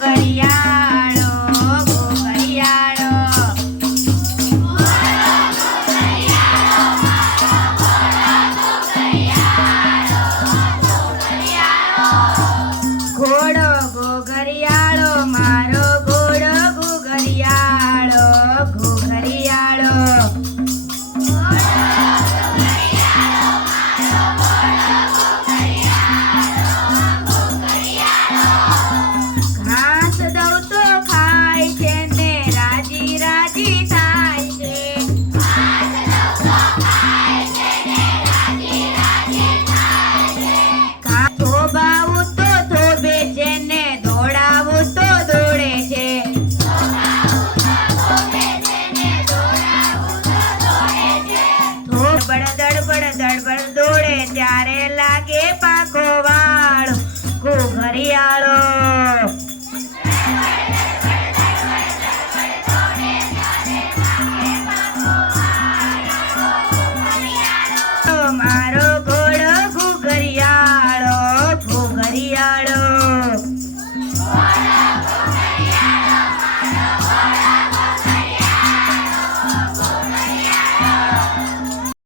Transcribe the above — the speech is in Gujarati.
ઘડિયાળ